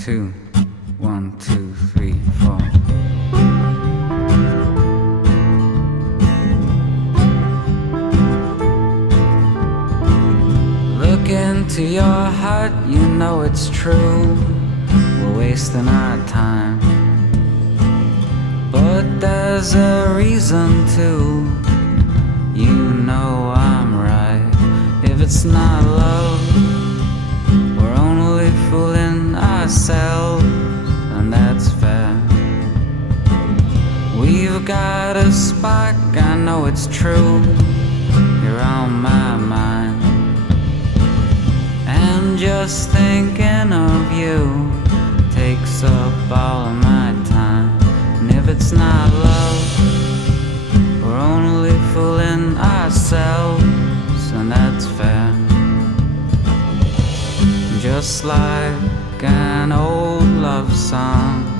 two, 1, 2, 3, 4. Look into your heart, you know it's true. We're wasting our time, but there's a reason to. You know I'm right. If it's not love, we're only fooling ourselves, and that's fair. We've got a spark, I know it's true. You're on my mind, and just thinking of you takes up all of my time. And if it's not love, we're only fooling ourselves, and that's fair. Just like an old love song.